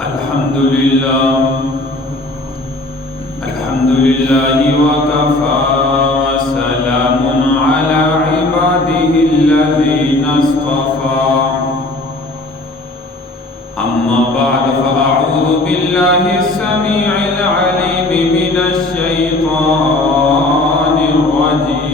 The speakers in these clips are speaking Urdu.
الحمد لله وكفى وسلام على عباده الذين اصطفى أما بعد فأعوذ بالله السميع العليم من الشيطان الرجيم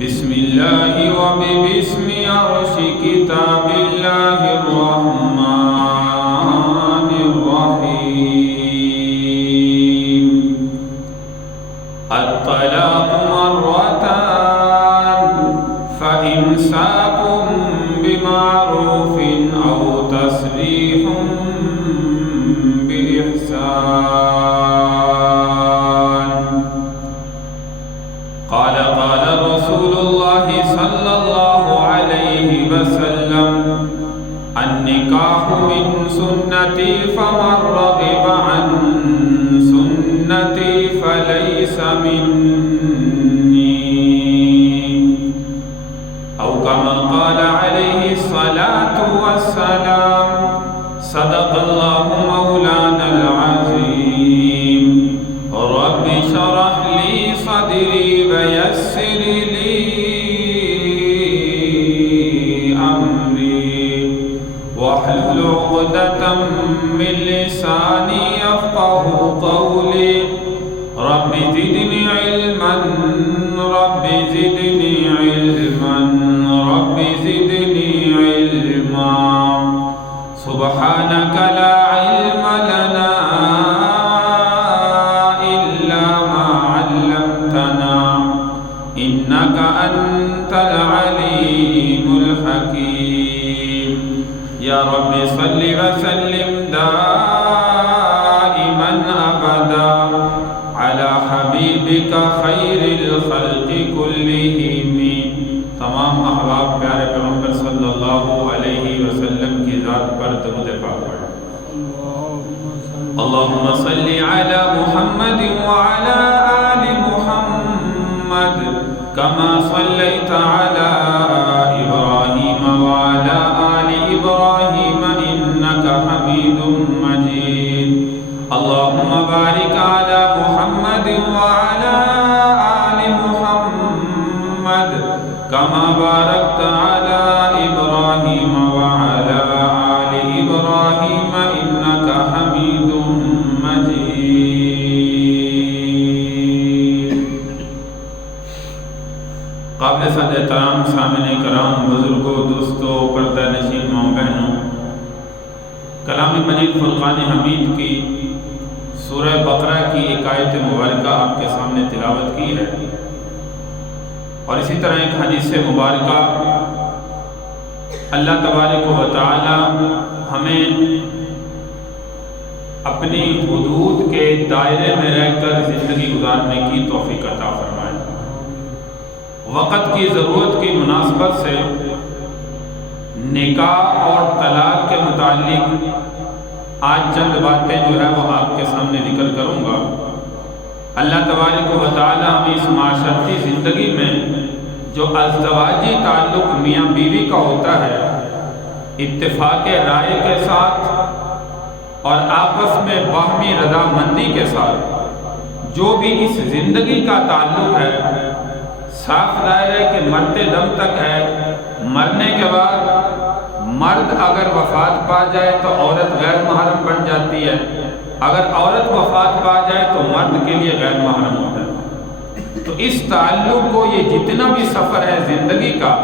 بسم الله وباسم عرش كتاب الله الرحمن الرحيم الطلاق مرتان فإمساك بمعروف أو تسريح بإحسان قال رسول الله صلى الله عليه وسلم النكاح من سنتي فمن رغب عن سنتي فليس مني أو كما قال عليه الصلاة والسلام صدق الله مولانا العظيم رب اشرح لي صدري ويسر لي أمري واحلل عقدة من لساني يفقه قولي رب زدني علما رب زدني علما رب زدني علما سبحانك لا علم لنا إلا ما علمتنا إنك أنت العليم الحكيم يا رب صل وسلم دائما أبدا على حبيبك خير الخلق كلهم تمام احباب پیارے پیغمبر صلی اللہ علیہ وسلم کی ذات پر درود پاک پڑھیں اللهم صل على محمد وعلى آل محمد كما صليت على إبراهيم وعلى آل إبراهيم إنك حميد مجيد اللهم بارك على محمد وعلى آل محمد كما باركت على إبراهيم وعلى آل إبراهيم إنك حميد مجيد قابل صد احترام سامعین کرام بزرگوں دوستوں پردہ نشین ماں بہنوں کلام مجید فرقان حمید کی سورہ بقرہ کی ایک آیت مبارکہ آپ کے سامنے تلاوت کی ہے اور اسی طرح ایک حدیث مبارکہ اللہ تبارک و تعالی ہمیں اپنی حدود کے دائرے میں رہ کر زندگی گزارنے کی توفیق عطا فرمائے وقت کی ضرورت کی مناسبت سے نکاح اور طلاق کے متعلق آج چند باتیں جو ہے وہ آپ کے سامنے ذکر کروں گا اللہ تبارک و تعالی ہمیں اس معاشرتی زندگی میں جو ازدواجی تعلق میاں بیوی کا ہوتا ہے اتفاق رائے کے ساتھ اور آپس میں باہمی رضامندی کے ساتھ جو بھی اس زندگی کا تعلق ہے صاف ظاہر ہے کہ مرتے دم تک ہے مرنے کے بعد مرد اگر وفات پا جائے تو عورت غیر محرم بن جاتی ہے اگر عورت وفات پا جائے تو مرد کے لیے غیر محرم ہوتا ہے تو اس تعلق کو یہ جتنا بھی سفر ہے زندگی کا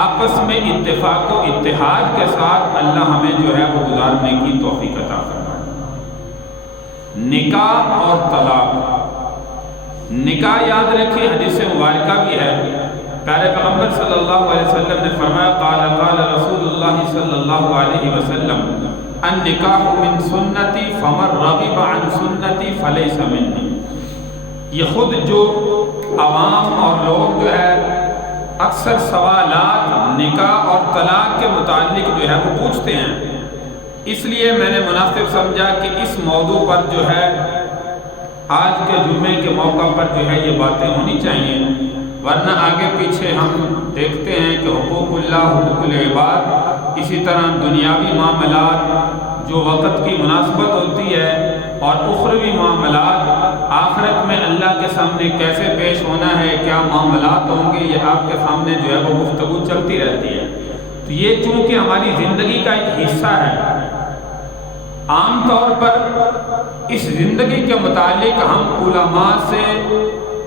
آپس میں اتفاق و اتحاد کے ساتھ اللہ ہمیں جو ہے وہ گزارنے کی توفیق عطا فرمائے نکاح اور طلاق نکاح یاد رکھیں حدیث مبارکہ بھی ہے پیارے پیغمبر صلی اللہ علیہ وسلم نے فرمایا قال رسول اللہ صلی اللہ علیہ وسلم النکاح من سنتی فمن رغب عن سنتی فلیس منی یہ خود جو عوام اور لوگ جو ہے اکثر سوالات نکاح اور طلاق کے متعلق جو ہے وہ پوچھتے ہیں اس لیے میں نے مناسب سمجھا کہ اس موضوع پر جو ہے آج کے جمعے کے موقع پر جو ہے یہ باتیں ہونی چاہیے ورنہ آگے پیچھے ہم دیکھتے ہیں کہ حقوق اللہ حقوق العباد اسی طرح دنیاوی معاملات جو وقت کی مناسبت ہوتی ہے اور اخروی معاملات آخرت میں اللہ کے سامنے کیسے پیش ہونا ہے، کیا معاملات ہوں گے، یہ آپ کے سامنے جو ہے وہ گفتگو چلتی رہتی ہے۔ تو یہ چونکہ ہماری زندگی کا ایک حصہ ہے، عام طور پر اس زندگی کے متعلق ہم علماء سے،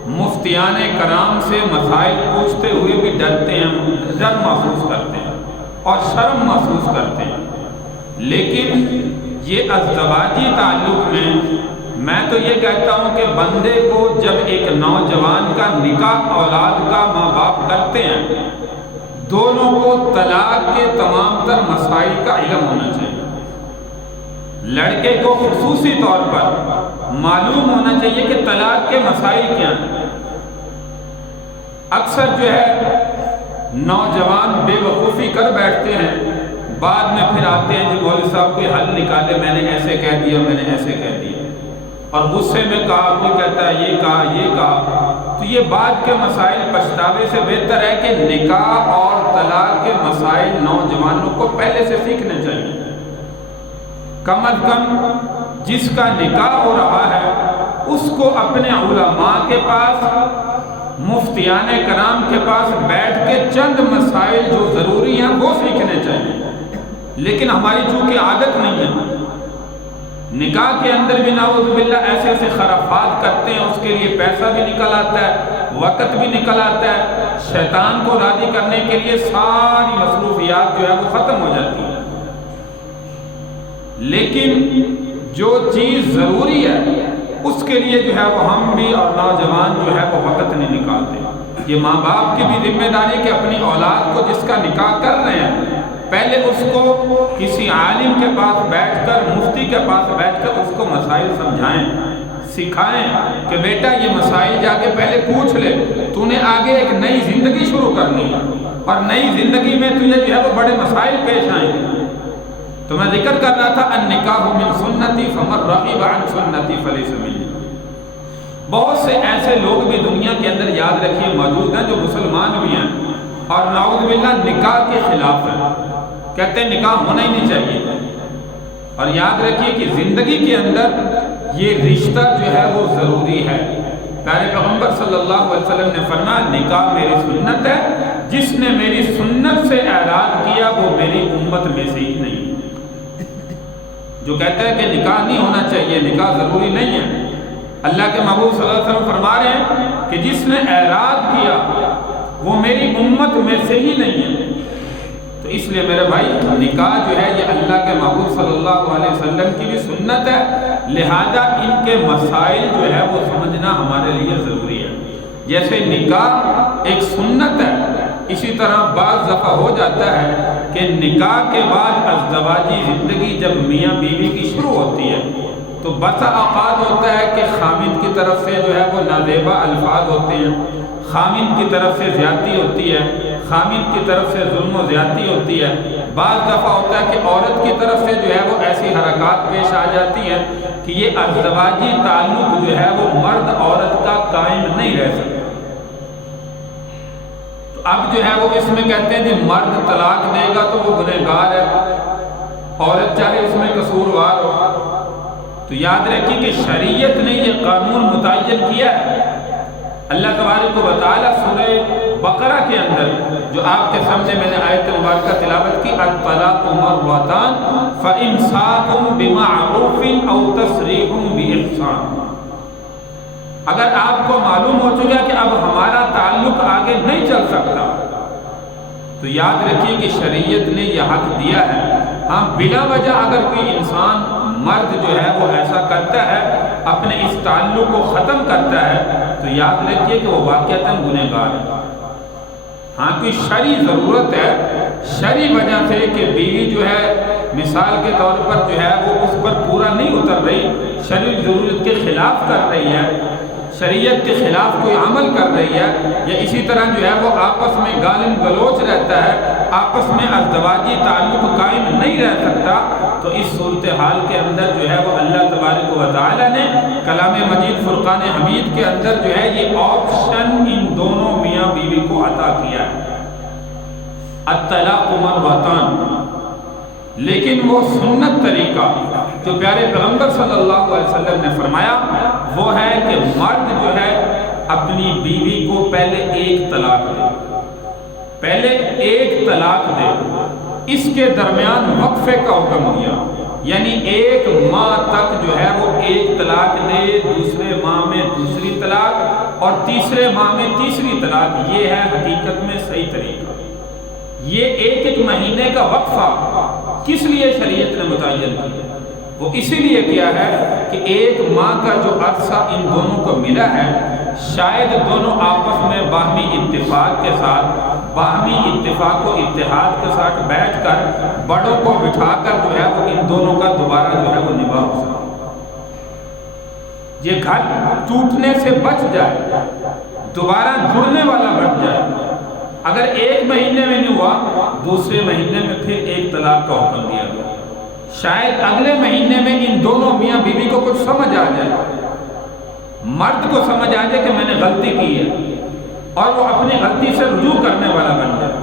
مفتیان کرام سے مسائل پوچھتے ہوئے بھی ڈرتے ہیں، ڈر محسوس کرتے ہیں اور شرم محسوس کرتے ہیں۔ لیکن یہ ازدواجی تعلق میں تو یہ کہتا ہوں کہ بندے کو جب ایک نوجوان کا نکاح اولاد کا ماں باپ کرتے ہیں، دونوں کو طلاق کے تمام تر مسائل کا علم ہونا چاہیے۔ لڑکے کو خصوصی طور پر معلوم ہونا چاہیے کہ طلاق کے مسائل کیا ہیں۔ اکثر جو ہے نوجوان بے وقوفی کر بیٹھتے ہیں، بعد میں پھر آتے ہیں جی مولوی صاحب کوئی حل نکالے، میں نے ایسے کہہ دیا، میں نے ایسے کہہ دیا، اور غصے میں کہا، کوئی کہتا ہے یہ کہا، یہ کہا۔ تو یہ بعد کے مسائل پچھتاوے سے بہتر ہے کہ نکاح اور طلاق کے مسائل نوجوانوں کو پہلے سے سیکھنے چاہیے۔ کم از کم جس کا نکاح ہو رہا ہے اس کو اپنے علماء کے پاس، مفتیان کرام کے پاس بیٹھ کے چند مسائل جو ضروری ہیں وہ سیکھنے چاہیے۔ لیکن ہماری چونکہ عادت نہیں ہے، نکاح کے اندر بھی نعوذ باللہ ایسے ایسے خرافات کرتے ہیں، اس کے لیے پیسہ بھی نکل آتا ہے، وقت بھی نکل آتا ہے، شیطان کو راضی کرنے کے لیے ساری مصروفیات جو ہے وہ ختم ہو جاتی ہے۔ لیکن جو چیز ضروری ہے اس کے لیے جو ہے وہ ہم بھی اور نوجوان جو ہے وہ وقت نہیں نکالتے۔ یہ ماں باپ کی بھی ذمہ داری کہ اپنی اولاد کو جس کا نکاح کر رہے ہیں پہلے اس کو کسی عالم کے پاس بیٹھ کر، مفتی کے پاس بیٹھ کر اس کو مسائل سمجھائیں، سکھائیں کہ بیٹا یہ مسائل جا کے پہلے پوچھ لے، تو نے آگے ایک نئی زندگی شروع کرنی ہے اور نئی زندگی میں تجھے جو ہے وہ بڑے مسائل پیش آئیں گے۔ تو میں ذکر کر رہا تھا النکاح من سنتی فمن رغب عن سنتی فلیس منی۔ بہت سے ایسے لوگ بھی دنیا کے اندر یاد رکھیے موجود ہیں جو مسلمان بھی ہیں اور نعوذ باللہ نکاح کے خلاف ہیں، کہتے ہیں نکاح ہونا ہی نہیں چاہیے۔ اور یاد رکھیے کہ زندگی کے اندر یہ رشتہ جو ہے وہ ضروری ہے۔ پیارے پیغمبر صلی اللہ علیہ وسلم نے فرمایا نکاح میری سنت ہے، جس نے میری سنت سے اعراض کیا وہ میری امت میں سے ہی نہیں۔ جو کہتا ہے کہ نکاح نہیں ہونا چاہیے، نکاح ضروری نہیں ہے، اللہ کے محبوب صلی اللہ علیہ وسلم فرما رہے ہیں کہ جس نے اعراض کیا وہ میری امت میں سے ہی نہیں ہے۔ تو اس لیے میرے بھائی نکاح جو ہے یہ اللہ کے محبوب صلی اللہ علیہ وسلم کی بھی سنت ہے، لہذا ان کے مسائل جو ہے وہ سمجھنا ہمارے لیے ضروری ہے۔ جیسے نکاح ایک سنت ہے، اسی طرح بعض دفعہ ہو جاتا ہے کہ نکاح کے بعد ازدواجی زندگی جب میاں بیوی کی شروع ہوتی ہے تو بسا اوقات ہوتا ہے کہ خامند کی طرف سے جو ہے وہ نازیبا الفاظ ہوتے ہیں، خامند کی طرف سے زیادتی ہوتی ہے، خامند کی طرف سے ظلم و زیادتی ہوتی ہے۔ بعض دفعہ ہوتا ہے کہ عورت کی طرف سے جو ہے وہ ایسی حرکات پیش آ جاتی ہیں کہ یہ ازدواجی تعلق جو ہے وہ مرد عورت کا قائم نہیں رہ سکتا۔ تو اب جو ہے وہ اس میں کہتے ہیں کہ مرد طلاق دے گا تو وہ گنہگار ہے، عورت چاہے اس میں قصوروار ہو۔ تو یاد رکھیے کہ شریعت نے یہ قانون متعین کیا ہے۔ اللہ تبارک و تعالیٰ سورہ بقرہ کے اندر جو آپ کے سامنے میں نے آیت مبارکہ تلاوت کی، الطلاق مرتان فامساک بمعروف او تسریح باحسان۔ اگر آپ کو معلوم ہو چکا کہ اب ہمارا تعلق آگے نہیں چل سکتا تو یاد رکھیے کہ شریعت نے یہ حق دیا ہے۔ ہاں بلا وجہ اگر کوئی انسان مرد جو ہے وہ ایسا کرتا ہے، اپنے اس تعلق کو ختم کرتا ہے، تو یاد رکھیے کہ وہ واقعتاً گنہگار ہے۔ ہاں کوئی شرعی ضرورت ہے، شرعی وجہ سے کہ بیوی جو ہے مثال کے طور پر جو ہے وہ اس پر پورا نہیں اتر رہی، شرعی ضرورت کے خلاف کر رہی ہے، شریعت کے خلاف کوئی عمل کر رہی ہے، یا اسی طرح جو ہے وہ آپس میں گالم گلوچ رہتا ہے، آپس میں ازدواجی تعلق قائم نہیں رہ سکتا، تو اس صورتحال کے اندر جو ہے وہ اللہ تبارک و تعالیٰ نے کلام مجید فرقان حمید کے اندر جو ہے یہ آپشن ان دونوں میاں بیوی کو عطا کیا ہے۔ الطلاق مرتان، لیکن وہ سنت طریقہ جو پیارے پیغمبر صلی اللہ علیہ وسلم نے فرمایا وہ ہے کہ مرد جو ہے اپنی بیوی کو پہلے ایک طلاق دے، اس کے درمیان وقفے کا حکم دیا، یعنی 1 ماہ تک جو ہے وہ ایک طلاق دے، دوسرے ماہ میں دوسری طلاق اور تیسرے ماہ میں تیسری طلاق۔ یہ ہے حقیقت میں صحیح طریقہ۔ یہ 1 مہینے کا وقفہ کس لیے شریعت نے متعین کیا؟ وہ اسی لیے کیا ہے کہ 1 ماہ کا جو عرصہ ان دونوں کو ملا ہے، شاید دونوں آپس میں باہمی اتفاق و اتحاد کے ساتھ بیٹھ کر بڑوں کو بٹھا کر جو ہے وہ ان دونوں کا دوبارہ جو ہے وہ نباہ ہو سکے، یہ گھر ٹوٹنے سے بچ جائے، دوبارہ جڑنے والا بن جائے۔ اگر 1 مہینے میں نہیں ہوا، دوسرے مہینے میں پھر 1 طلاق کا حکم دیا گیا، شاید اگلے مہینے میں ان دونوں میاں بیوی کو کچھ سمجھ آ جائے، مرد کو سمجھ آ جائے کہ میں نے غلطی کی ہے اور وہ اپنی غلطی سے رجوع کرنے والا بن جائے۔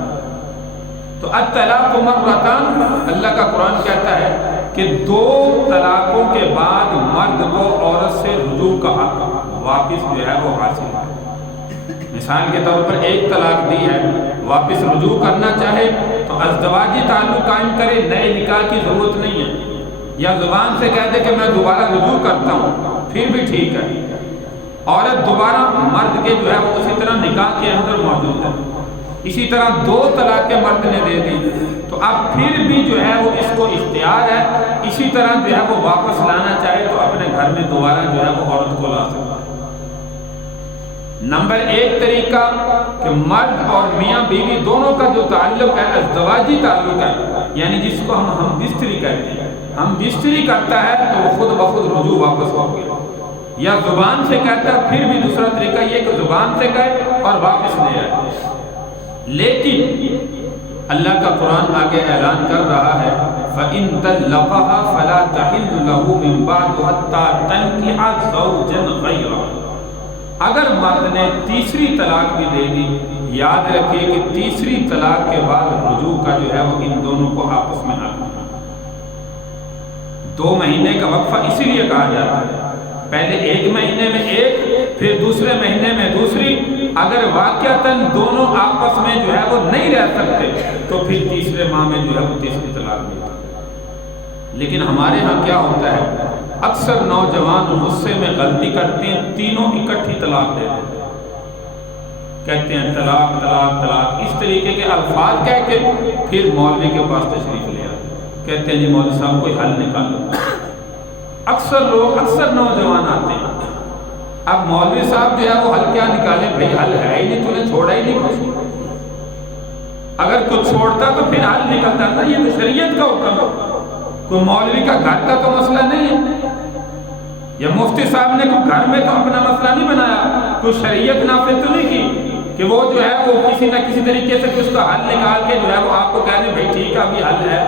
تو الطلاق مرتان، اللہ کا قرآن کہتا ہے کہ 2 طلاقوں کے بعد مرد کو عورت سے رجوع کا حق واپس جو ہے وہ حاصل ہے۔ مثال کے طور پر 1 طلاق دی ہے، واپس رجوع کرنا چاہے تو ازدواجی تعلق قائم کرے، نئے نکاح کی ضرورت نہیں ہے، یا زبان سے کہہ دے کہ میں دوبارہ رجوع کرتا ہوں، پھر بھی ٹھیک ہے۔ عورت دوبارہ مرد کے جو ہے وہ اسی طرح نکاح کے اندر موجود ہے، اسی طرح 2 طلاقیں مرد نے دے دی تو اب پھر بھی جو ہے وہ اس کو اختیار ہے، اسی طرح جو ہے وہ واپس لانا چاہے تو اپنے گھر میں دوبارہ جو ہے وہ عورت کو لا سکتا ہے۔ نمبر 1 طریقہ کہ مرد اور میاں بیوی دونوں کا جو تعلق ہے ازدواجی تعلق ہے، یعنی جس کو ہم بستری کہتے ہیں، ہم بستری کرتا ہے تو وہ خود بخود رجوع واپس ہو گیا، یا زبان سے کہتا ہے، پھر بھی دوسرا طریقہ یہ کہ زبان سے کہے اور واپس لے آئے۔ لیکن اللہ کا قرآن آگے اعلان کر رہا ہے فَإِن طَلَّقَهَا فَلَا تَحِلُّ لَهُ مِن بَعْدُ حَتَّى تَنكِحَ زَوْجًا غَيْرَهُ۔ اگر مرد نے تیسری طلاق بھی دے دی، یاد رکھیے کہ تیسری طلاق کے بعد رجوع کا جو ہے وہ ان دونوں کو آپس میں حق ہے۔ 2 مہینے کا وقفہ اسی لیے کہا جاتا ہے، پہلے 1 مہینے میں 1، پھر دوسرے مہینے میں دوسری۔ اگر واقعتاً دونوں آپس میں جو ہے وہ نہیں رہ سکتے تو پھر تیسرے ماہ میں جو ہے وہ تیسری طلاق ملتا ہے۔ لیکن ہمارے ہاں کیا ہوتا ہے، اکثر نوجوان غصے میں غلطی کرتے ہیں، تینوں اکٹھی طلاق دیتے ہیں، کہتے ہیں طلاق طلاق طلاق، اس طریقے کے الفاظ کہہ کے پھر مولوی کے پاس تشریف لے آتے، کہتے ہیں جی مولوی صاحب کوئی حل نکالو۔ اکثر نوجوان آتے ہیں، اب مولوی صاحب جو ہے وہ حل کیا نکالے، بھئی حل ہے ہی نہیں، تو نے چھوڑا ہی نہیں کچھ، اگر کچھ چھوڑتا تو پھر حل نکلتا تھا۔ یہ تو شریعت کا حکم ہے، کوئی مولوی کا گھر کا تو مسئلہ نہیں ہے، یا مفتی صاحب نے کوئی گھر میں تو اپنا مسئلہ نہیں بنایا، کوئی شریعت نافذ تو نہیں کی کہ وہ جو ہے وہ کسی نہ کسی طریقے سے اس کا حل نکال کے جو ہے وہ آپ کو کہہ دیں بھئی ٹھیک ہے ابھی حل ہے۔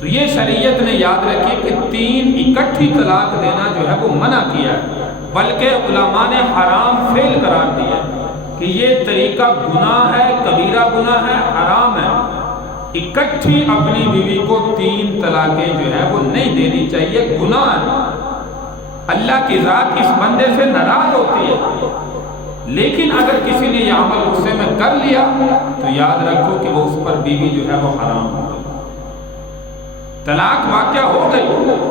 تو یہ شریعت نے یاد رکھی کہ 3 اکٹھی طلاق دینا جو ہے وہ منع کیا ہے، بلکہ علماء نے حرام فعل قرار دیا کہ یہ طریقہ گناہ ہے، کبیرہ گناہ ہے، حرام ہے۔ اکٹھی اپنی بیوی کو 3 طلاقیں جو ہے وہ نہیں دینی چاہیے، گناہ ہے، اللہ کی ذات اس بندے سے ناراض ہوتی ہے۔ لیکن اگر کسی نے یہ عمل غصے میں کر لیا تو یاد رکھو کہ وہ اس پر بیوی جو ہے وہ حرام ہو گئی، طلاق واقعہ ہو گئی،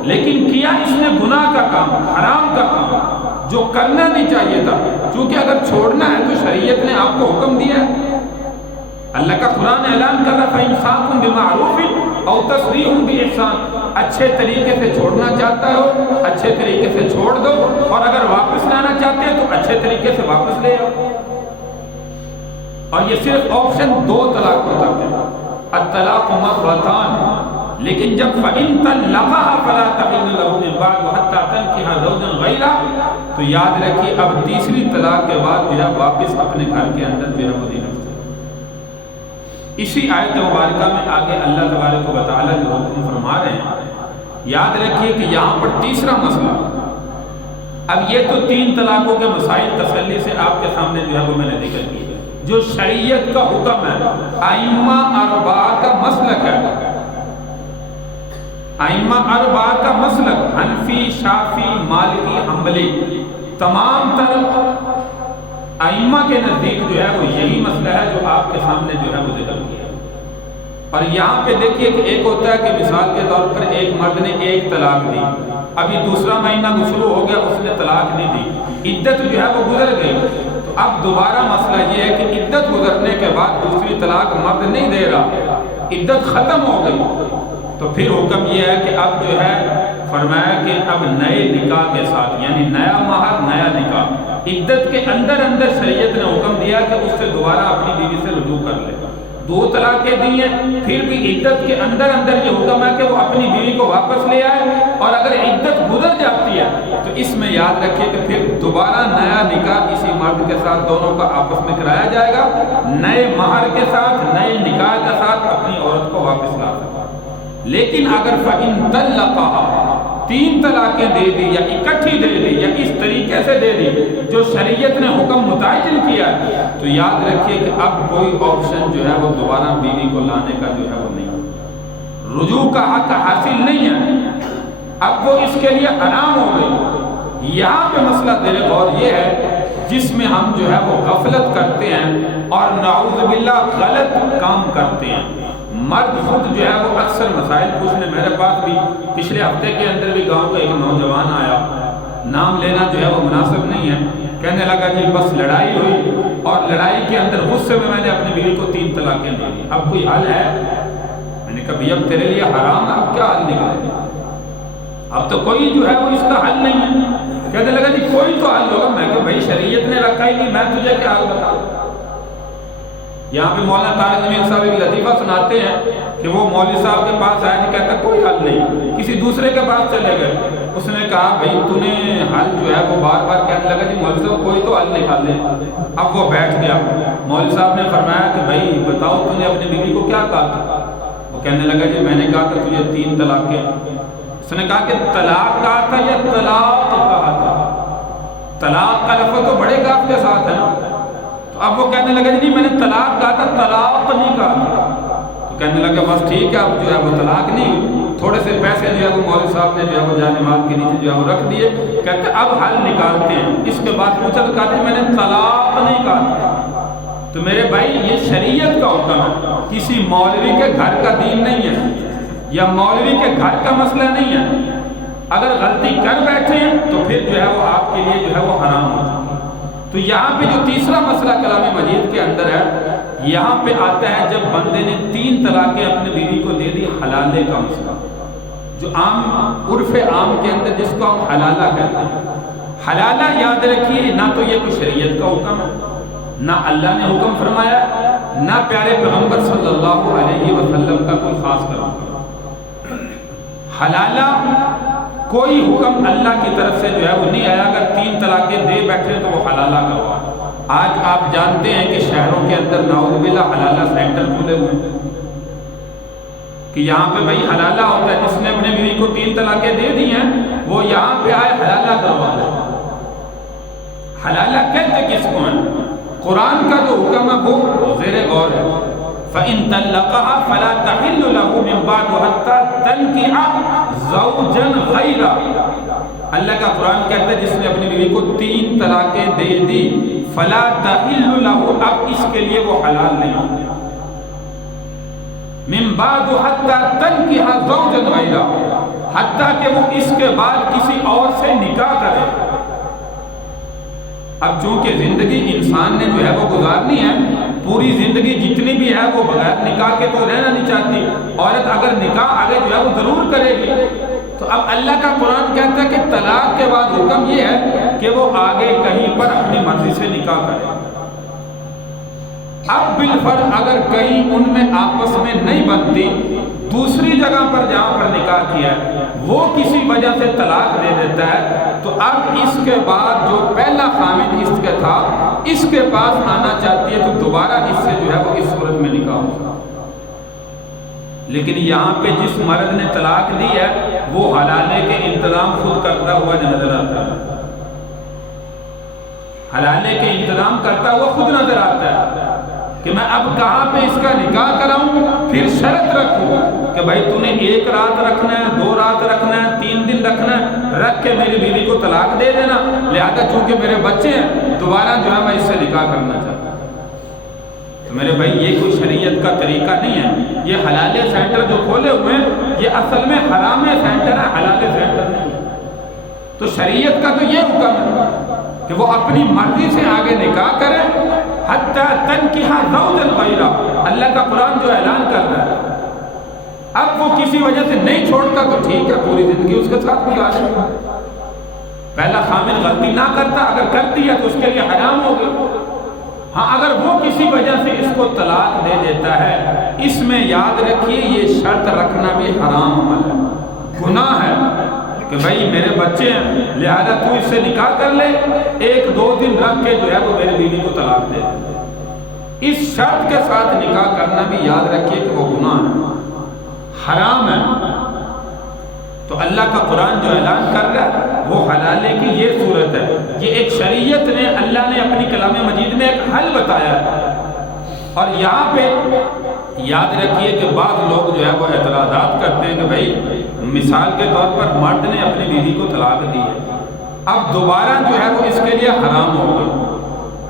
لیکن کیا اس نے گناہ کا کام، حرام کا کام جو کرنا نہیں چاہیے تھا، چونکہ اگر چھوڑنا ہے تو شریعت نے آپ کو حکم دیا ہے۔ اللہ کا قرآن اعلان کر رہا تھا فَإِمْسَاكٌ بِمَعْرُوفٍ أَوْ تَسْرِيحٌ بِإِحْسَانٍ، اچھے طریقے سے چھوڑنا چاہتا ہو اچھے طریقے سے چھوڑ دو، اور اگر واپس لانا چاہتے ہو تو اچھے طریقے سے واپس لے آؤ۔ اور یہ صرف آپشن 2 طلاق ہوتا ہے، الطلاق مرتان، لیکن جب فَإِن طَلَّقَهَا فَلَا تَحِلُّ لَهُ مِن بَعْدُ حَتَّى تَنكِحَ زَوْجًا غَيْرَهُ، تو یاد رکھیے اب تیسری طلاق کے بعد جو ہے واپس اپنے گھر کے اندر جو ہے وہ نہیں رکھ سکتے۔ اسی آیت مبارکہ میں آگے اللہ تبارک و تعالیٰ جو حکم فرما رہے ہیں، یاد رکھیے کہ یہاں پر تیسرا مسئلہ، اب یہ تو 3 طلاقوں کے مسائل تسلی سے آپ کے سامنے جو ہے وہ میں نے ذکر کی، جو شریعت کا حکم ہے، ائمہ 4 کا مسلک ہے ائمہ اربعہ کا مسلک حنفی، شافعی، مالکی، حنبلی، تمام تر ائمہ کے نزدیک جو ہے وہ یہی مسئلہ ہے جو آپ کے سامنے جو ہے وہ ذکر کیا۔ اور یہاں پہ دیکھیے کہ ایک ہوتا ہے کہ مثال کے طور پر ایک مرد نے ایک طلاق دی، ابھی دوسرا مہینہ شروع ہو گیا، اس نے طلاق نہیں دی، عدت جو ہے وہ گزر گئی، تو اب دوبارہ مسئلہ یہ ہے کہ عدت گزرنے کے بعد دوسری طلاق مرد نہیں دے رہا، عدت ختم ہو گئی، تو پھر حکم یہ ہے کہ اب جو ہے فرمایا کہ اب نئے نکاح کے ساتھ، یعنی نیا مہر نیا نکاح، عدت کے اندر اندر شریعت نے حکم دیا کہ اس سے دوبارہ اپنی بیوی سے رجوع کر لے۔ دو طلاقیں دی ہیں، پھر بھی عدت کے اندر اندر یہ حکم ہے کہ وہ اپنی بیوی کو واپس لے آئے، اور اگر عدت گزر جاتی ہے تو اس میں یاد رکھیے کہ پھر دوبارہ نیا نکاح اسی مرد کے ساتھ دونوں کا آپس میں کرایا جائے گا، نئے مہر کے ساتھ، نئے نکاح کے ساتھ اپنی عورت کو واپس لا سکتا۔ لیکن اگر فَإِن طَلَّقَهَا، 3 طلاقیں دے دی یا اکٹھی دے دی یا اس طریقے سے دے دی جو شریعت نے حکم متعین کیا، تو یاد رکھیے کہ اب کوئی آپشن جو ہے وہ دوبارہ بیوی کو لانے کا جو ہے وہ نہیں، رجوع کا حق حاصل نہیں ہے، اب وہ اس کے لیے حرام ہو گئی۔ یہاں پہ مسئلہ دیر غور یہ ہے جس میں ہم جو ہے وہ غفلت کرتے ہیں اور نعوذ باللہ غلط کام کرتے ہیں۔ مرد خود جو ہے وہ اکثر مسائل پوچھنے، میرے پاس بھی پچھلے ہفتے کے اندر بھی گاؤں کا ایک نوجوان آیا، نام لینا جو ہے وہ مناسب نہیں ہے، کہنے لگا جی بس لڑائی ہوئی اور لڑائی کے اندر غصے میں نے اپنی بیوی کو 3 طلاقیں دے دی، اب کوئی حل ہے؟ میں نے کہا اب تیرے لیے حرام ہے، اب کیا حل نکلے گا؟ اب تو کوئی جو ہے وہ اس کا حل نہیں ہے۔ کہنے لگا جی کوئی تو حل ہوگا۔ میں کہا بھائی شریعت نے رکھا ہی نہیں، میں تجھے کیا حل بتاؤں؟ یہاں پہ مولانا طارق جمیل صاحب ایک لطیفہ سناتے ہیں کہ وہ مولوی صاحب کے پاس آیا نہیں، کہتا کوئی حل نہیں، کسی دوسرے کے پاس چلے گئے، اس نے کہا بھائی تو نے حل جو ہے وہ بار بار کہنے لگا جی مولوی صاحب کوئی تو حل نکال لے۔ اب وہ بیٹھ گیا، مولوی صاحب نے فرمایا کہ بھائی بتاؤ تو نے اپنی بیوی کو کیا کہا تھا؟ وہ کہنے لگا جی میں نے کہا تھا تجھے 3 طلاقیں۔ اس نے کہا کہ طلاق کہا تھا یا طلاق کہا تھا؟ طلاق کا لفظ تو بڑے کاف کے ساتھ ہے نا، تو اب وہ کہنے لگا جی میں نے طلاق کہا تھا، طلاق نہیں کہا تھا۔ تو کہنے لگا بس ٹھیک ہے، اب جو ہے وہ طلاق نہیں، تھوڑے سے پیسے جو ہے وہ مولوی صاحب نے جو ہے وہ جانماز کے نیچے جو ہے وہ رکھ دیے، کہتے اب حل نکالتے ہیں۔ اس کے بعد پوچھا تو کہا میں نے طلاق نہیں کہا تھا۔ تو میرے بھائی یہ شریعت کا حکم ہے، کسی مولوی کے گھر کا دین نہیں ہے یا مولوی کے گھر کا مسئلہ نہیں ہے۔ اگر غلطی کر بیٹھے ہیں تو پھر جو ہے وہ آپ کے لیے جو ہے وہ حرام ہو جائے۔ تو یہاں پہ جو تیسرا مسئلہ کلام مجید کے اندر ہے، یہاں پہ آتا ہے جب بندے نے 3 طلاقیں اپنے بیوی کو دے دی، حلالے کا مسئلہ، جو عام عرف عام کے اندر جس کو ہم حلالہ کہتے ہیں۔ حلالہ یاد رکھیے نہ تو یہ کوئی شریعت کا حکم ہے، نہ اللہ نے حکم فرمایا، نہ پیارے پیغمبر صلی اللہ علیہ وسلم کا کوئی خاص کرم۔ حلالہ کوئی حکم اللہ کی طرف سے جو ہے وہ نہیں آیا، اگر 3 طلاقیں دے بیٹھے تو وہ حلالہ کا ہوا۔ آج آپ جانتے ہیں کہ شہروں کے اندر نعوذ باللہ حلالہ سینٹر کھلے ہوئے ہیں کہ یہاں پہ بھائی حلالہ ہوتا ہے، جس نے اپنے بیوی کو 3 طلاقیں دے دی ہیں وہ یہاں پہ آئے حلالہ کروا لے۔ حلالہ کہتے کس کو ہیں؟ قرآن کا جو حکم ہے وہ زیر غور ہے، فَإِن طَلَّقَهَا فَلَا تَحِلُّ لَهُ مِن بَعْدُ حَتَّى تَنكِحَ زَوْجًا غَيْرَهُ۔ اللہ کا قرآن کہتا ہے جس نے اپنی بیوی کو 3 طلاقیں دے دی، فَلَا تَحِلُّ لَهُ، اب اس کے لیے وہ حلال نہیں، مِن بَعْدُ حَتَّى تَنكِحَ زَوْجًا غَيْرَهُ، حتیٰ کہ وہ اس کے بعد کسی اور سے نکاح کرے۔ اب چونکہ زندگی انسان نے جو ہے وہ گزارنی ہے، پوری زندگی جتنی بھی ہے وہ بغیر نکاح کے تو رہنا نہیں چاہتی، عورت اگر نکاح آگے جو ہے وہ ضرور کرے گی۔ تو اب اللہ کا قرآن کہتا ہے کہ طلاق کے بعد حکم یہ ہے کہ وہ آگے کہیں پر اپنی مرضی سے نکاح کرے۔ اب بالفرض اگر کہیں ان میں آپس میں نہیں بنتی، دوسری جگہ پر جہاں پر نکاح کیا ہے وہ کسی وجہ سے طلاق دے دیتا ہے، تو اب اس کے بعد جو پہلا خامد اس کے تھا اس کے پاس آنا چاہتی ہے تو دوبارہ اس سے جو ہے وہ اس صورت میں نکاح ہوگا۔ لیکن یہاں پہ جس مرد نے طلاق دی ہے وہ حلالے کے انتظام خود کرتا ہوا نظر آتا ہے، حلالے کے انتظام کرتا ہوا خود نظر آتا ہے، کہ میں اب کہاں پہ اس کا نکاح کراؤں، پھر شرط رکھوں کہ بھائی تو نے 1 رات رکھنا ہے، 2 رات رکھنا ہے، 3 دن رکھنا ہے، رکھ کے میری بیوی کو طلاق دے دینا، لہذا چونکہ میرے بچے ہیں دوبارہ جو ہے میں اس سے نکاح کرنا چاہتا ہوں۔ تو میرے بھائی یہ کوئی شریعت کا طریقہ نہیں ہے۔ یہ حلال سینٹر جو کھولے ہوئے ہیں یہ اصل میں حرام سینٹر ہے، حلال سینٹر نہیں ہے۔ تو شریعت کا تو یہ حکم ہے کہ وہ اپنی مرضی سے آگے نکاح کرے، حتیٰ تنکحا زوجا غیرہ، اللہ کا قرآن جو اعلان کر رہا ہے۔ اب وہ کسی وجہ سے نہیں چھوڑتا تو ٹھیک ہے، پوری زندگی اس کے ساتھ گزارے، پہلا خامن غلطی نہ کرتا، اگر کرتی ہے تو اس کے لیے حرام ہوگی۔ ہاں اگر وہ کسی وجہ سے اس کو طلاق دے دیتا ہے، اس میں یاد رکھیے یہ شرط رکھنا بھی حرام عمل ہے، گناہ ہے کہ بھائی میرے بچے ہیں لہذا تو اس سے نکاح کر لے، 1-2 دن رکھ کے جو ہے وہ میری بیوی کو طلاق دے۔ اس شرط کے ساتھ نکاح کرنا بھی یاد رکھیے کہ وہ گناہ ہے، حرام ہے۔ تو اللہ کا قرآن جو اعلان کر رہا ہے وہ حلالے کی یہ صورت ہے۔ یہ ایک شریعت نے، اللہ نے اپنی کلام مجید میں ایک حل بتایا ہے۔ اور یہاں پہ یاد رکھیے کہ بعض لوگ جو ہے وہ اعتراضات کرتے ہیں کہ بھائی مثال کے طور پر مرد نے اپنی بیوی کو طلاق دی ہے، اب دوبارہ جو ہے وہ اس کے لیے حرام ہو گئی،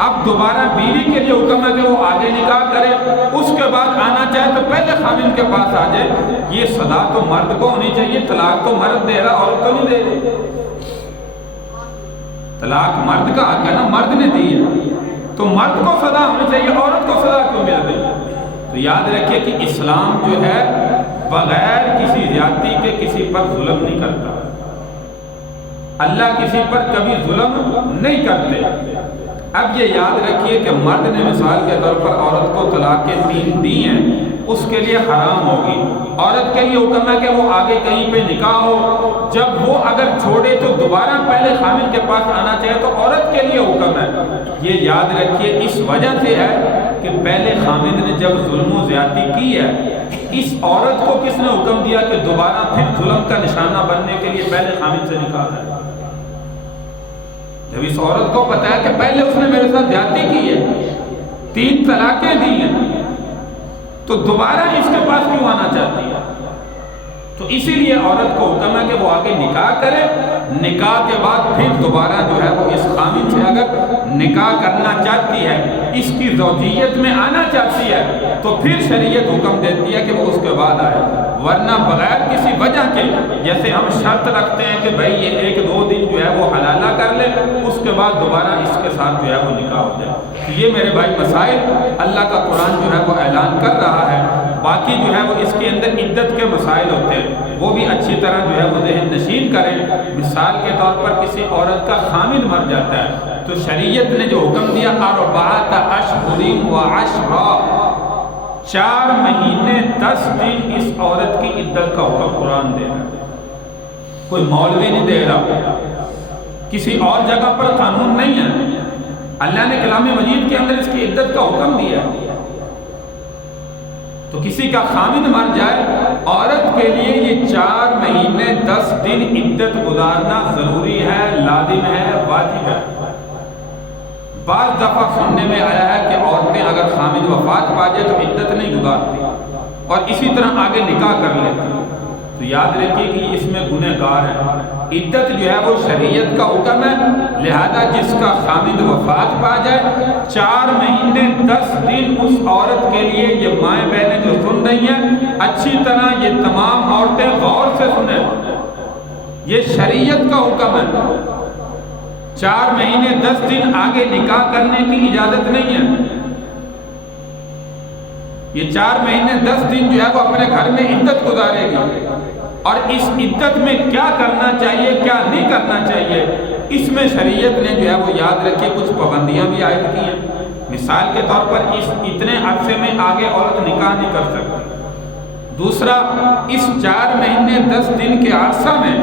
اب دوبارہ بیوی کے لیے حکم ہے کہ وہ آگے نکاح کرے، اس کے بعد آنا چاہے تو پہلے خامن کے پاس آ جائے۔ یہ سزا تو مرد کو ہونی چاہیے، طلاق تو مرد دے رہا، عورت تو نہیں دے رہی۔ طلاق مرد کا حق ہے نا، مرد نے دی ہے تو مرد کو سزا ہونی چاہیے، عورت کو سزا کیوں مل رہی ہے؟ تو یاد رکھیے کہ اسلام جو ہے بغیر کسی زیادتی کے کسی پر ظلم نہیں کرتا، اللہ کسی پر کبھی ظلم نہیں کرتے۔ اب یہ یاد رکھیے کہ مرد نے مثال کے طور پر عورت کو طلاق کے 3 دی ہیں، اس کے لیے حرام ہوگی۔ عورت کے لیے حکم ہے کہ وہ آگے کہیں پہ نکاح ہو، جب وہ اگر چھوڑے تو دوبارہ پہلے خامن کے پاس آنا چاہے تو عورت کے لیے حکم ہے۔ یہ یاد رکھیے اس وجہ سے ہے کہ پہلے خامن نے جب ظلم و زیادتی کی ہے، اس عورت کو کس نے حکم دیا کہ دوبارہ پھر ظلم کا نشانہ بننے کے لیے پہلے خامن سے نکاح کرے؟ جب اس عورت کو پتا ہے کہ پہلے اس نے میرے ساتھ زیادتی کی ہے، 3 طلاقیں دی ہیں، تو دوبارہ اس کے پاس کیوں آنا چاہتی ہے؟ تو اسی لیے عورت کو حکم ہے کہ وہ آگے نکاح کرے، نکاح کے بعد پھر دوبارہ جو ہے وہ اس خامن سے اگر نکاح کرنا چاہتی ہے، اس کی زوجیت میں آنا چاہتی ہے، تو پھر شریعت حکم دیتی ہے کہ وہ اس کے بعد آئے، ورنہ بغیر کسی وجہ کے جیسے ہم شرط رکھتے ہیں کہ بھائی یہ 1-2 دن جو ہے وہ حلالہ کر لے، اس کے بعد دوبارہ اس کے ساتھ جو ہے وہ نکاح ہو جائے۔ یہ میرے بھائی مسائل اللہ کا قرآن جو ہے وہ اعلان کر رہا ہے۔ باقی جو ہے وہ اس کے اندر عدت کے مسائل ہوتے ہیں، وہ بھی اچھی طرح جو ہے وہ ذہن نشین کریں۔ مثال کے طور پر کسی عورت کا خامن مر جاتا ہے تو شریعت نے جو حکم دیا 4 اشہر و 10، 4 مہینے 10 دن اس عورت کی عدت کا حکم قرآن دے رہا ہے، کوئی مولوی نہیں دے رہا، کسی اور جگہ پر قانون نہیں ہے، اللہ نے کلام مجید کے اندر اس کی عدت کا حکم دیا۔ تو کسی کا خامن مر جائے، عورت کے لیے یہ 4 مہینے 10 دن عدت گزارنا ضروری ہے، لازم ہے، واجب ہے۔ بعض دفعہ سننے میں آیا ہے کہ عورتیں اگر خامن وفات پا جائے تو عدت نہیں گزارتی اور اسی طرح آگے نکاح کر لیتی، تو یاد رکھیے کہ اس میں گنہگار ہے۔ عدت جو ہے وہ شریعت کا حکم ہے، لہذا جس کا خامن وفات پا جائے 4 مہینے 10 دن اس عورت کے لیے، یہ مائیں بہنیں جو سن رہی ہیں اچھی طرح یہ تمام عورتیں غور سے سنیں، یہ شریعت کا حکم ہے۔ 4 مہینے 10 دن آگے نکاح کرنے کی اجازت نہیں ہے۔ یہ 4 مہینے 10 دن جو ہے وہ اپنے گھر میں عدت گزارے گی، اور اس عدت میں کیا کرنا چاہیے کیا نہیں کرنا چاہیے، اس میں شریعت نے جو ہے وہ یاد رکھے کچھ پابندیاں بھی عائد کی ہیں۔ مثال کے طور پر اس اتنے عرصے میں آگے عورت نکاح نہیں کر سکتی۔ دوسرا، اس 4 مہینے 10 دن کے عرصہ میں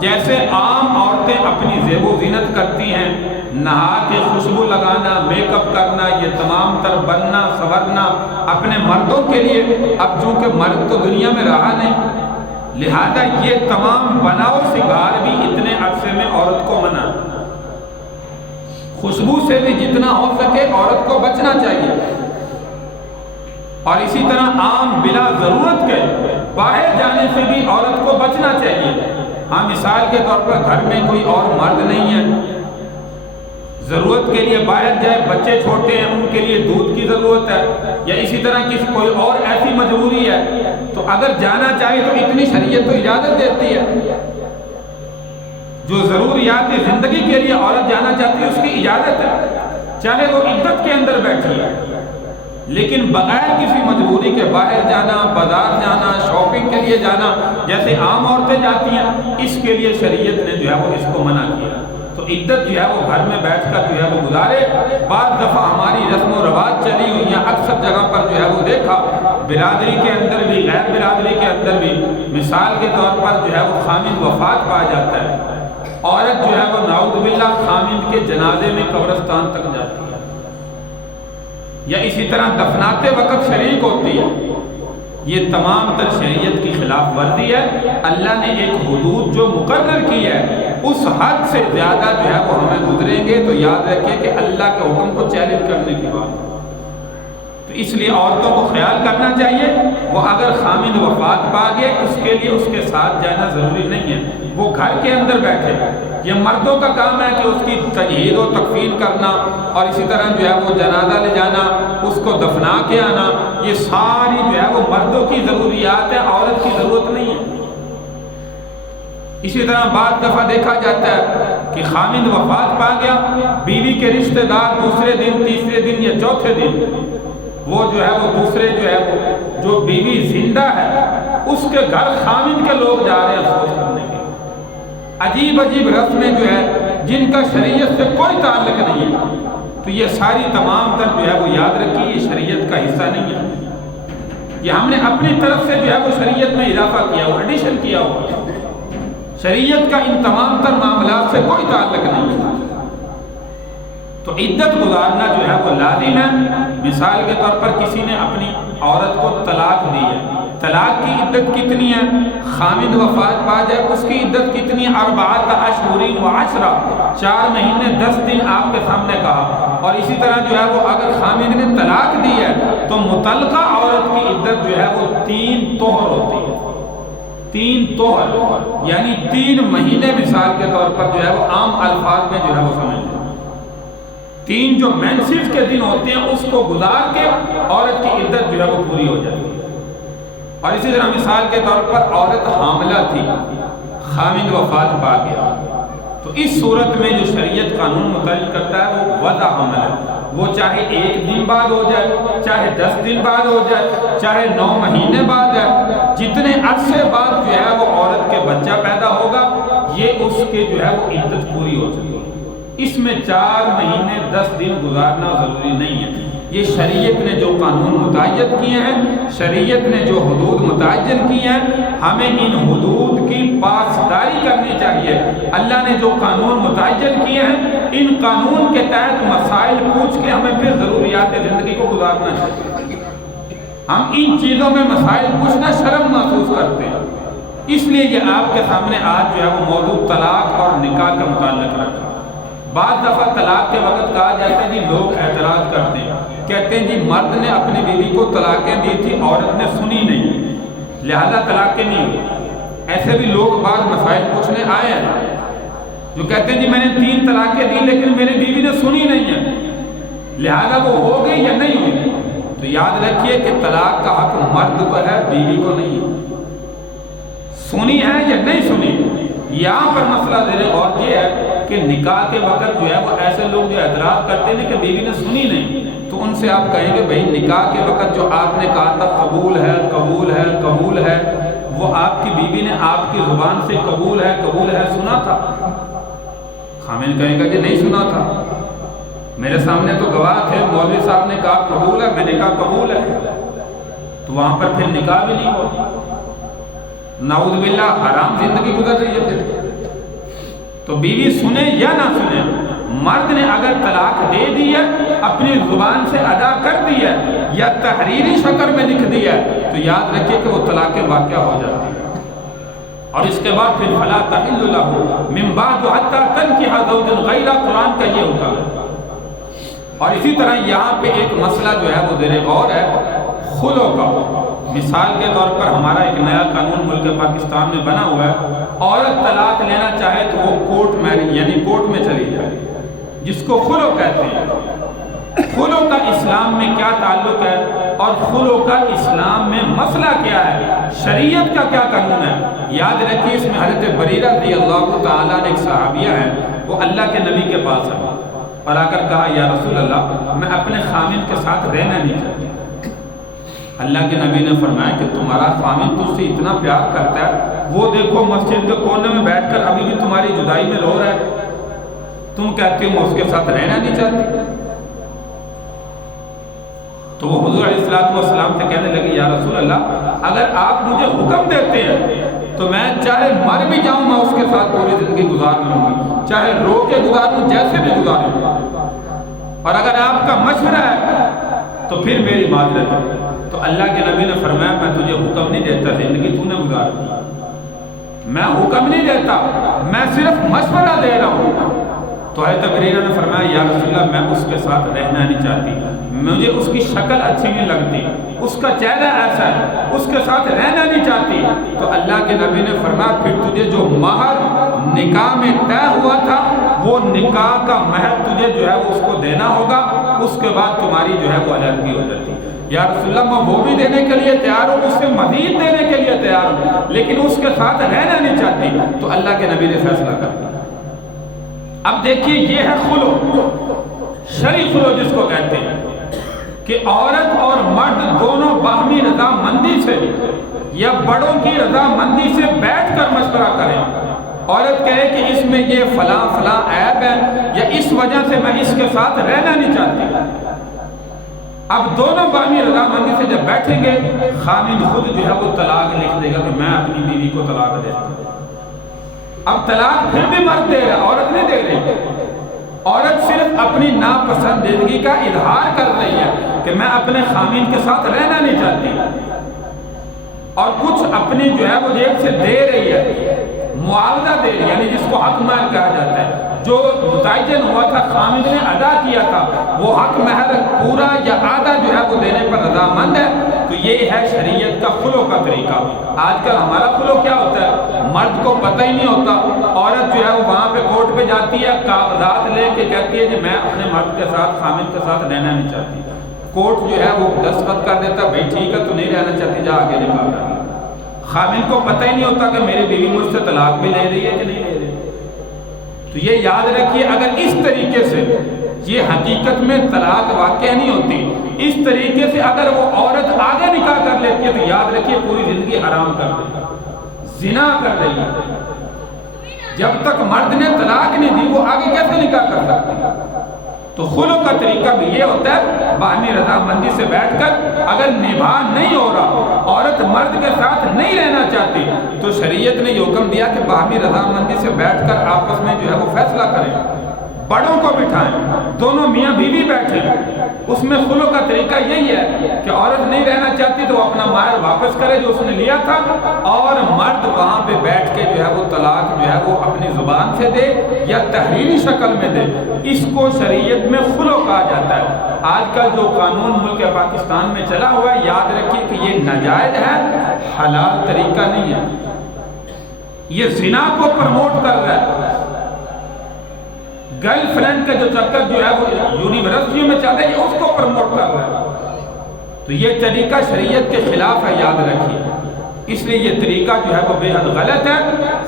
جیسے عام عورتیں اپنی زیب و زینت کرتی ہیں، نہا کے خوشبو لگانا، میک اپ کرنا، یہ تمام تر بننا سنورنا اپنے مردوں کے لیے، اب چونکہ مرد تو دنیا میں رہا نہیں، لہذا یہ تمام بناؤ سنگار بھی اتنے عرصے میں عورت کو منع، خوشبو سے بھی جتنا ہو سکے عورت کو بچنا چاہیے۔ اور اسی طرح عام بلا ضرورت کے باہر جانے سے بھی عورت کو بچنا چاہیے۔ ہاں مثال کے طور پر گھر میں کوئی اور مرد نہیں ہے، ضرورت کے لیے باہر جائے، بچے چھوٹے ہیں ان کے لیے دودھ کی ضرورت ہے، یا اسی طرح کسی کوئی اور ایسی مجبوری ہے، تو اگر جانا چاہے تو اتنی شریعت تو اجازت دیتی ہے۔ جو ضروریات زندگی کے لیے عورت جانا چاہتی ہے اس کی اجازت ہے، چاہے وہ عدت کے اندر بیٹھی ہے، لیکن بغیر کسی مجبوری کے باہر جانا، بازار جانا، شاپنگ کے لیے جانا جیسے عام عورتیں جاتی ہیں، اس کے لیے شریعت نے جو ہے وہ اس کو منع کیا۔ تو عدت جو ہے وہ گھر میں بیٹھ کر جو ہے وہ گزارے۔ بعض دفعہ ہماری رسم و رواج چلی ہوئی ہیں، اکثر جگہ پر جو ہے وہ دیکھا، برادری کے اندر بھی غیر برادری کے اندر بھی، مثال کے طور پر جو ہے وہ خامند وفات پا جاتا ہے، عورت جو ہے وہ نعوذ باللہ خامند کے جنازے میں قبرستان تک جاتی ہے، یا اسی طرح دفناتے وقت شریک ہوتی ہے۔ یہ تمام تر شریعت کی خلاف ورزی ہے۔ اللہ نے ایک حدود جو مقرر کی ہے، اس حد سے زیادہ جو ہے وہ ہمیں گزریں گے تو یاد رکھیے کہ اللہ کے حکم کو چیلنج کرنے کی بات ہے۔ تو اس لیے عورتوں کو خیال کرنا چاہیے، وہ اگر خامند وفات پا گئے اس کے لیے اس کے ساتھ جانا ضروری نہیں ہے، وہ گھر کے اندر بیٹھے۔ یہ مردوں کا کام ہے کہ اس کی تجہیز و تکفین کرنا، اور اسی طرح جو ہے وہ جنازہ لے جانا، اس کو دفنا کے آنا، یہ ساری جو ہے وہ مردوں کی ضروریات ہیں، عورت کی ضرورت نہیں ہے۔ اسی طرح بعض دفعہ دیکھا جاتا ہے کہ خامند وفات پا گیا، بیوی کے رشتہ دار دوسرے دن، تیسرے دن یا چوتھے دن وہ جو ہے وہ دوسرے جو ہے وہ جو بیوی زندہ ہے اس کے گھر خامند کے لوگ جا رہے ہیں افسوس کرنے کے۔ عجیب عجیب رسمیں جو ہے جن کا شریعت سے کوئی تعلق نہیں ہے، تو یہ ساری تمام تر جو ہے وہ یاد رکھیے یہ شریعت کا حصہ نہیں ہے، یہ ہم نے اپنی طرف سے جو ہے وہ شریعت میں اضافہ کیا ہوا، ایڈیشن کیا ہوا۔ شریعت کا ان تمام تر معاملات سے کوئی تعلق نہیں ہے۔ تو عدت گزارنا جو ہے وہ لازم ہے۔ مثال کے طور پر کسی نے اپنی عورت کو طلاق دی ہے، طلاق کی عدت کتنی ہے؟ خامند وفات پا جائے اس کی عدت کتنی ہے؟ 4 اشہر و 10، 4 مہینے 10 دن آپ کے سامنے کہا۔ اور اسی طرح جو ہے وہ اگر خامند نے طلاق دی ہے تو مطلقہ عورت کی عدت جو ہے وہ 3 طہر ہوتی ہے، 3 طہر یعنی 3 مہینے مثال کے طور پر جو ہے وہ عام الفاظ میں جو ہے وہ سمجھ لیں، 3 جو مینسز کے دن ہوتے ہیں اس کو گزار کے عورت کی عدت جو ہے وہ پوری ہو جاتی ہے۔ اور اسی طرح مثال کے طور پر عورت حاملہ تھی، خامند وفات پا گیا، تو اس صورت میں جو شریعت قانون متعین کرتا ہے وہ وضع حمل ہے، وہ چاہے 1 دن بعد ہو جائے، چاہے 10 دن بعد ہو جائے، چاہے 9 مہینے بعد ہے، جتنے عرصے بعد جو ہے وہ عورت کے بچہ پیدا ہوگا یہ اس کے جو ہے وہ عدت پوری ہو چکی ہے۔ اس میں 4 مہینے 10 دن گزارنا ضروری نہیں ہے۔ یہ شریعت نے جو قانون متعین کیے ہیں، شریعت نے جو حدود متعین کی ہیں، ہمیں ان حدود کی پاسداری کرنی چاہیے۔ اللہ نے جو قانون متعین کیے ہیں ان قانون کے تحت مسائل پوچھ کے ہمیں پھر ضروریات زندگی کو گزارنا چاہیے۔ ہم ان چیزوں میں مسائل پوچھنا شرم محسوس کرتے ہیں، اس لیے یہ آپ کے سامنے آج جو ہے وہ موضوع طلاق اور نکاح کا متعلق رکھا۔ بعض دفعہ طلاق کے وقت کہا جاتا ہے جی لوگ اعتراض کرتے ہیں، کہتے ہیں جی مرد نے اپنی بیوی کو طلاقیں دی تھی، عورت نے سنی نہیں، لہذا طلاقیں نہیں ہوئی۔ ایسے بھی لوگ بعض مسائل پوچھنے آئے ہیں جو کہتے ہیں جی میں نے 3 طلاقیں دی لیکن میری بیوی نے سنی نہیں ہے، لہذا وہ ہو گئی یا نہیں ہوئی۔ تو یاد رکھیے کہ طلاق کا حق مرد کو ہے، بیوی کو نہیں ہے۔ سنی ہے یا نہیں سنی، یہاں پر مسئلہ زیر غور یہ ہے کہ نکاح کے وقت جو ہے وہ ایسے لوگ جو اعتراض کرتے ہیں کہ بیوی نے سنی نہیں، تو ان سے آپ کہیں گے بھئی نکاح کے وقت جو آپ نے کہا تھا قبول ہے قبول ہے قبول ہے، وہ آپ کی بیوی نے آپ کی زبان سے قبول ہے سنا تھا؟ خامن کہے گا جی نہیں سنا تھا، میرے سامنے تو گواہ تھے، مولوی صاحب نے کہا قبول ہے، میں نے کہا قبول ہے، تو وہاں پر پھر نکاح بھی نہیں ہوا، نعوذ باللہ حرام زندگی گزر رہی ہے پھر۔ تو بیوی سنے یا نہ سنے، مرد نے اگر طلاق دے دی ہے، اپنی زبان سے ادا کر دی ہے یا تحریری شکل میں لکھ دی ہے، تو یاد رکھیے کہ وہ طلاق واقع ہو جاتی ہے۔ اور اس کے بعد پھر فلا تحل له من بعد حتى تنكح زوجا غیرہ، قرآن کا یہ حکم ہے۔ اور اسی طرح یہاں پہ ایک مسئلہ جو ہے وہ زیر غور ہے، خلو کا، مثال کے طور پر ہمارا ایک نیا قانون ملک پاکستان میں بنا ہوا ہے، عورت طلاق لینا چاہے تو وہ کورٹ میرج یعنی کورٹ میں چلی جائے، جس کو خلو کہتے ہیں۔ خلو کا اسلام میں کیا تعلق ہے اور خلو کا اسلام میں مسئلہ کیا ہے، شریعت کا کیا قانون ہے؟ یاد رکھیے اس میں حضرت بریرہ رضی اللہ تعالیٰ نے ایک صحابیہ ہے، وہ اللہ کے نبی کے پاس ہے اور آ کر کہا یا رسول اللہ میں اپنے خامن کے ساتھ رہنا نہیں چاہتی۔ اللہ کے نبی نے فرمایا کہ تمہارا خامن تجھ سے اتنا پیار کرتا ہے، وہ دیکھو مسجد کے کونے میں بیٹھ کر ابھی بھی تمہاری جدائی میں رو رہا ہے، تم کہتے ہو میں اس کے ساتھ رہنا نہیں چاہتی۔ تو وہ حضور علیہ السلام سے کہنے لگے یا رسول اللہ اگر آپ مجھے حکم دیتے ہیں تو میں چاہے مر بھی جاؤں میں اس کے ساتھ پوری زندگی گزار لوں گی، چاہے رو کے گزاروں جیسے بھی گزاروں، اور اگر آپ کا مشورہ ہے تو پھر میری معذرت ہے۔ تو اللہ کے نبی نے فرمایا میں تجھے حکم نہیں دیتا زندگی تو نے گزار دی، میں حکم نہیں دیتا، میں صرف مشورہ دے رہا ہوں۔ تو حضرت بریرہ نے فرمایا یا رسول اللہ میں اس کے ساتھ رہنا نہیں چاہتی، مجھے اس کی شکل اچھی نہیں لگتی، اس کا چہرہ ایسا ہے، اس کے ساتھ رہنا نہیں چاہتی۔ تو اللہ کے نبی نے فرمایا پھر تجھے جو مہر نکاح میں طے ہوا تھا وہ نکاح کا مہر تجھے جو ہے وہ اس کو دینا ہوگا، اس کے بعد تمہاری جو ہے وہ علیحدگی ہو جاتی۔ یا رسول اللہ میں وہ بھی دینے کے لیے تیار ہوں، اس سے مزید دینے کے لیے تیار ہوں، لیکن اس کے ساتھ رہنا نہیں چاہتی۔ تو اللہ کے نبی نے فیصلہ کر دیا۔ اب دیکھیے یہ ہے خلو، شرعی خلو جس کو کہتے ہیں کہ عورت اور مرد دونوں باہمی رضامندی سے یا بڑوں کی رضامندی سے بیٹھ کر مشورہ کریں۔ عورت کہے کہ اس میں یہ فلاں فلاں عیب ہے یا اس وجہ سے میں اس کے ساتھ رہنا نہیں چاہتی۔ اب دونوں باہمی رضامندی سے جب بیٹھیں گے خامد خود جو ہے وہ طلاق لکھ دے گا کہ میں اپنی بیوی کو طلاق دیتا ہوں۔ اب طلاق پھر بھی مرد دے رہا، عورت نہیں دے رہی۔ عورت صرف اپنی ناپسندیدگی کا اظہار کر رہی ہے کہ میں اپنے خامن کے ساتھ رہنا نہیں چاہتی، اور کچھ اپنی جو ہے وہ جیب سے دے رہی ہے، معاوضہ دے رہی ہے، یعنی جس کو حق مہر کہا جاتا ہے، جو متعین ہوا تھا خامن نے ادا کیا تھا وہ حق مہر پورا یا آدھا جو ہے وہ دینے پر رضامند ہے۔ تو یہ ہے شریعت کا خلو کا طریقہ۔ آج کل ہمارا خلو کیا ہوتا ہے، مرد کو پتہ ہی نہیں ہوتا، عورت جو ہے وہ وہاں پہ کورٹ پہ جاتی ہے، کاغذات لے کے کہتی ہے کہ میں اپنے مرد کے ساتھ خامن کے ساتھ رہنا نہیں چاہتی، کورٹ جو ہے وہ دستخط کر دیتا بھائی ٹھیک ہے تو نہیں رہنا چاہتی جا آگے نکال رہا۔ خامن کو پتہ ہی نہیں ہوتا کہ میری بیوی مجھ سے طلاق بھی لے رہی ہے کہ نہیں لے رہی۔ تو یہ یاد رکھیے اگر اس طریقے سے یہ حقیقت میں طلاق واقع نہیں ہوتی، اس طریقے سے اگر وہ عورت آگے نکاح کر لیتی ہے تو یاد رکھیے پوری زندگی حرام کر رہی ہے، زنا کر رہی ہے۔ جب تک مرد نے طلاق نہیں دی وہ آگے کیسے نکاح کر سکتی ہے؟ تو خلو کا طریقہ بھی یہ ہوتا ہے باہمی رضامندی سے بیٹھ کر اگر نبھا نہیں ہو رہا، عورت مرد کے ساتھ نہیں رہنا چاہتی، تو شریعت نے یہ حکم دیا کہ باہمی رضامندی سے بیٹھ کر آپس میں جو ہے وہ فیصلہ کریں، بڑوں کو بٹھائیں، دونوں میاں بیوی بیٹھیں۔ اس میں خلو کا طریقہ یہی ہے کہ عورت نہیں رہنا چاہتی تو وہ اپنا مہر واپس کرے جو اس نے لیا تھا، اور مرد وہاں پہ بیٹھ کے جو ہے وہ طلاق جو ہے وہ اپنی زبان سے دے یا تحریری شکل میں دے۔ اس کو شریعت میں خلو کہا جاتا ہے۔ آج کل جو قانون ملک پاکستان میں چلا ہوا ہے یاد رکھیے کہ یہ ناجائز ہے، حلال طریقہ نہیں ہے، یہ زنا کو پروموٹ کر رہا ہے۔ گرل فرینڈ کا جو چکر جو ہے وہ یونیورسٹیوں میں چل رہا ہے اس کو پروموٹ کر رہا ہے، تو یہ طریقہ شریعت کے خلاف ہے، یاد رکھیے۔ اس لیے یہ طریقہ جو ہے وہ بے حد غلط ہے۔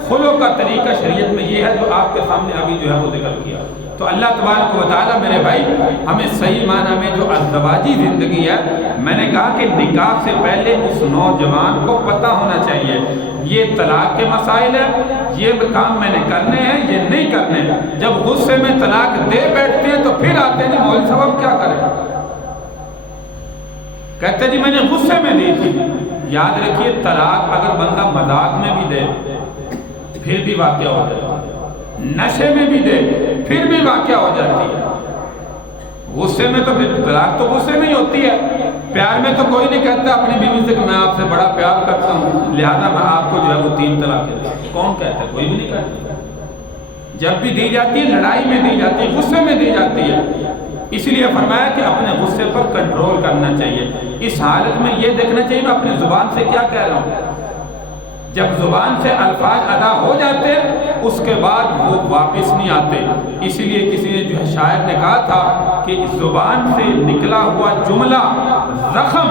خلو کا طریقہ شریعت میں یہ ہے جو آپ کے سامنے ابھی جو ہے وہ ذکر کیا۔ تو اللہ تبارک و تعالیٰ میرے بھائی ہمیں صحیح معنی میں جو ازدواجی زندگی ہے، میں نے کہا کہ نکاح سے پہلے اس نوجوان کو پتہ ہونا چاہیے یہ طلاق کے مسائل ہیں، یہ کام میں نے کرنے ہیں یہ نہیں کرنے ہیں۔ جب غصے میں طلاق دے بیٹھتے ہیں تو پھر آتے ہیں مولوی صاحب کیا کریں، کہتے جی میں نے غصے میں دی تھی۔ یاد رکھیے طلاق اگر بندہ مذاق میں بھی دے پھر بھی واقعہ ہو جاتا ہے، نشے میں بھی دے پھر بھی واقعہ ہو جاتی ہے۔ غصے میں تو پھر طلاق تو غصے میں ہی ہوتی ہے، پیار میں تو کوئی نہیں کہتا اپنی بیوی سے کہ میں آپ سے بڑا پیار کرتا ہوں لہذا میں آپ کو جو ہے وہ 3 طلاق دیتا ہوں، کون کہتا ہے؟ کوئی بھی نہیں کہتا۔ جب بھی دی جاتی ہے لڑائی میں دی جاتی ہے، غصے میں دی جاتی ہے۔ اس لیے فرمایا کہ اپنے غصے پر کنٹرول کرنا چاہیے. اس حالت میں یہ دیکھنا چاہیے میں اپنی زبان سے کیا کہہ رہا ہوں. جب زبان سے الفاظ ادا ہو جاتے اس کے بعد وہ واپس نہیں آتے. اسی لیے کسی نے جو ہے شاعر نے کہا تھا کہ زبان سے نکلا ہوا جملہ زخم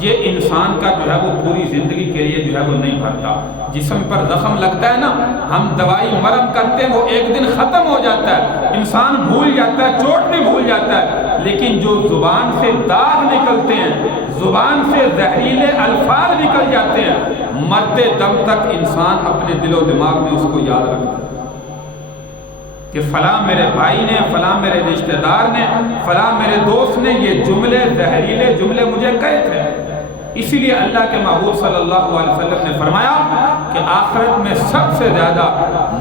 یہ انسان کا جو ہے وہ پوری زندگی کے لیے جو ہے وہ نہیں بھرتا. جسم پر زخم لگتا ہے نا, ہم دوائی مرہم کرتے ہیں, وہ ایک دن ختم ہو جاتا ہے, انسان بھول جاتا ہے, چوٹ بھی بھول جاتا ہے. لیکن جو زبان سے داغ نکلتے ہیں, زبان سے زہریلے الفاظ نکل جاتے ہیں, مرتے دم تک انسان اپنے دل و دماغ میں اس کو یاد رکھتا ہے کہ فلاں میرے بھائی نے, فلاں میرے رشتہ دار نے, فلاں میرے دوست نے یہ جملے زہریلے جملے مجھے کہے تھے. اسی لیے اللہ کے محبوب صلی اللہ علیہ وسلم نے فرمایا کہ آخرت میں سب سے زیادہ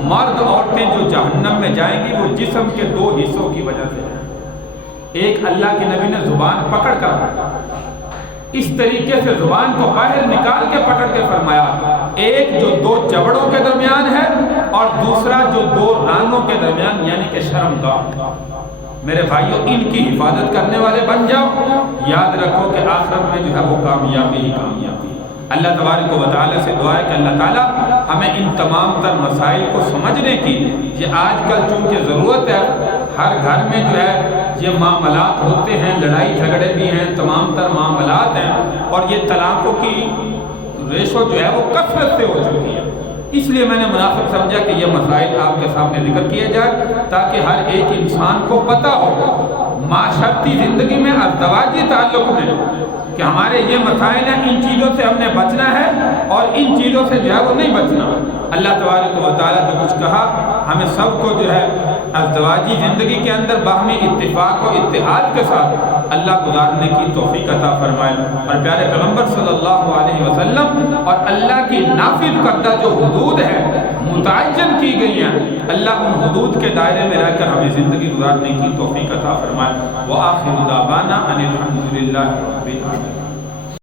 مرد عورتیں جو جہنم میں جائیں گی وہ جسم کے 2 حصوں کی وجہ سے ہیں. ایک اللہ کے نبی نے زبان پکڑ کر اس طریقے سے زبان کو باہر نکال کے پکڑ کے فرمایا, ایک جو 2 جبڑوں کے درمیان ہے اور دوسرا جو 2 رانوں کے درمیان یعنی کہ شرمگاہ. میرے بھائیوں ان کی حفاظت کرنے والے بن جاؤ. یاد رکھو کہ آخرت میں جو ہے وہ کامیابی ہی کامیابی. اللہ تبارک و تعالیٰ سے دعا ہے کہ اللہ تعالیٰ ہمیں ان تمام تر مسائل کو سمجھنے کی, یہ آج کل چونکہ ضرورت ہے, ہر گھر میں جو ہے یہ معاملات ہوتے ہیں, لڑائی جھگڑے بھی ہیں, تمام تر معاملات ہیں, اور یہ طلاقوں کی ریشو جو ہے وہ کثرت سے ہو چکی ہے. اس لیے میں نے مناسب سمجھا کہ یہ مسائل آپ کے سامنے ذکر کیے جائے تاکہ ہر ایک انسان کو پتہ ہو معاشرتی زندگی میں, ازدواجی تعلق میں, کہ ہمارے یہ مسائل ہیں, ان چیزوں سے ہم نے بچنا ہے اور ان چیزوں سے جو ہے وہ نہیں بچنا. اللہ تبارک و تعالیٰ جو کچھ کہا ہمیں سب کو جو ہے ازدواجی زندگی کے اندر باہمی اتفاق و اتحاد کے ساتھ اللہ گزارنے کی توفیق عطا فرمائے. اور پیارے پیغمبر صلی اللہ علیہ وسلم اور اللہ کی نافذ کردہ جو حدود ہے متعین کی گئی ہیں, اللہ ان حدود کے دائرے میں رہ کر ہمیں زندگی گزارنے کی توفیق عطا فرمائے. وآخر دعوانا ان الحمد للہ رب العالمین.